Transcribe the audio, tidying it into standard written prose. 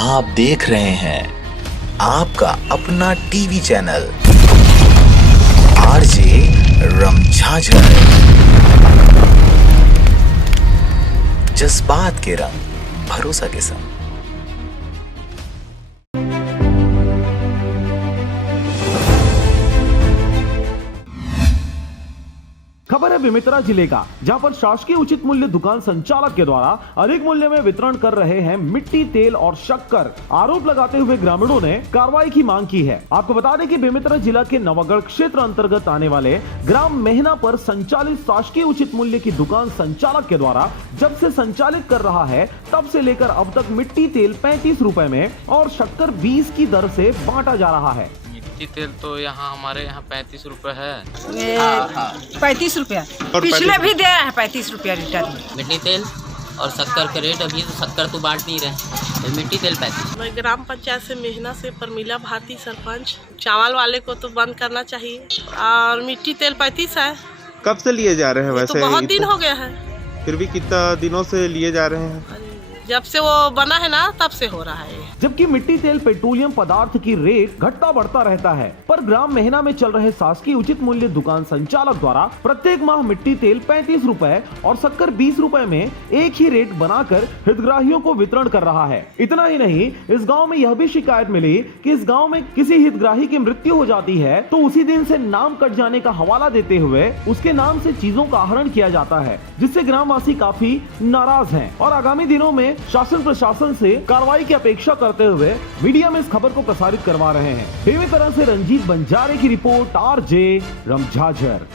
आप देख रहे हैं आपका अपना टीवी चैनल आरजे रमझाझर। जज्बात के रंग, भरोसा के संग। खबर है बेमेतरा जिले का, जहां पर शासकीय उचित मूल्य दुकान संचालक के द्वारा अधिक मूल्य में वितरण कर रहे हैं मिट्टी, तेल और शक्कर। आरोप लगाते हुए ग्रामीणों ने कार्रवाई की मांग की है। आपको बता दें कि बेमेतरा जिला के नवागढ़ क्षेत्र अंतर्गत आने वाले ग्राम मेहना पर संचालित शासकीय उचित मूल्य की दुकान संचालक के द्वारा जब से संचालित कर रहा है तब से लेकर अब तक मिट्टी तेल 35 रुपए में और शक्कर 20 की दर से बांटा जा रहा है। तेल तो यहाँ हमारे यहाँ 35 रुपए है। 35 रुपया पिछले भी दे रहे हैं 35 रुपया लीटर। मिट्टी तेल और शक्कर के रेट अभी तो शक्कर तो बांट नहीं रहे, तो मिट्टी तेल 35। मैं ग्राम पंचायत से मेहना से परमिला भारती सरपंच। चावल वाले को तो बंद करना चाहिए और मिट्टी तेल 35 है। कब से लिए जा रहे हैं? वैसे तो बहुत दिन हो गया है, फिर भी कितना दिनों से लिए जा रहे हैं? जब से वो बना है ना तब से हो रहा है। जबकि मिट्टी तेल पेट्रोलियम पदार्थ की रेट घटता बढ़ता रहता है, पर ग्राम मेहना में चल रहे शासकीय उचित मूल्य दुकान संचालक द्वारा प्रत्येक माह मिट्टी तेल 35 रुपए और शक्कर 20 रुपए में एक ही रेट बनाकर हितग्राहियों को वितरण कर रहा है। इतना ही नहीं, इस गांव में यह भी शिकायत मिली कि इस गांव में किसी हितग्राही की मृत्यु हो जाती है तो उसी दिन से नाम कट जाने का हवाला देते हुए उसके नाम से चीजों का आहरण किया जाता है, जिससे ग्रामवासी काफी नाराज हैं और आगामी दिनों में शासन प्रशासन से कार्रवाई की अपेक्षा करते हुए मीडिया में इस खबर को प्रसारित करवा रहे हैं। बेमेतरा से रंजीत बंजारे की रिपोर्ट, आरजे रमझाझर।